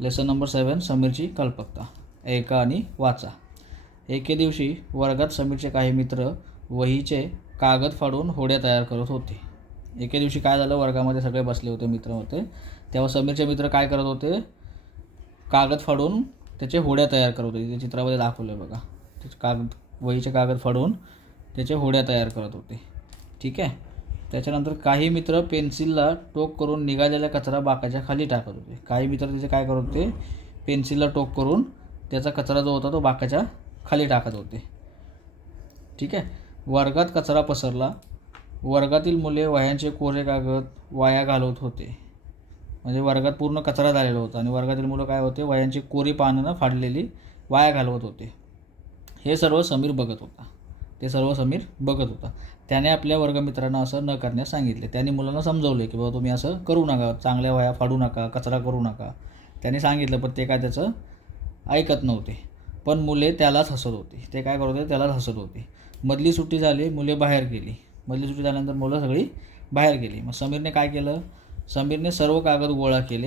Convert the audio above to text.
Lesson number 7 समीरची कल्पकता. ऐका आणि वाचा. एके दिवशी वर्गात समीरचे काही मित्र वहीचे कागद फाडून होड्या तयार करत होते. एके दिवशी काय झालं, वर्गामध्ये सगळे बसले होते, मित्र होते. तेव्हा समीरचे मित्र काय करत होते, कागद फाडून त्याचे होड्या तयार करत होते. ते चित्रामध्ये दाखवलं आहे बघा. ते वहीचे कागद फाडून त्याचे होड्या तयार करत होते. ठीक आहे. त्याच्यानंतर काही मित्र पेन्सिलला टोक करून निघालेला कचरा बाकाच्या खाली टाकत होते. काही मित्र त्याचे काय करत होते, पेन्सिलला टोक करून त्याचा कचरा जो होता तो बाकाच्या खाली टाकत होते. ठीक आहे. वर्गात कचरा पसरला. वर्गातील मुले वह्यांचे कोरे कागद वाया घालवत होते. म्हणजे वर्गात पूर्ण कचरा झालेला होता आणि वर्गातील मुलं काय होते, वह्यांची कोरी पानं फाडलेली वाया घालवत होते. हे सर्व समीर बघत होता. त्याने आपल्या वर्गमित्रांना असं न करण्यास सांगितले. त्यांनी मुलांना समजवले की बाबा तुम्ही असं करू नका, चांगल्या वह्या फाडू नका, कचरा करू नका. त्यांनी सांगितलं, पण ते काय त्याचं ऐकत नव्हते. पण मुले त्यालाच हसत होती. ते काय करत होते, त्यालाच हसत होते. मधली सुट्टी झाली, मुले बाहेर गेली. मधली सुट्टी झाल्यानंतर मुलं सगळी बाहेर गेली. मग समीरने काय केलं, समीरने सर्व कागद गोळा केले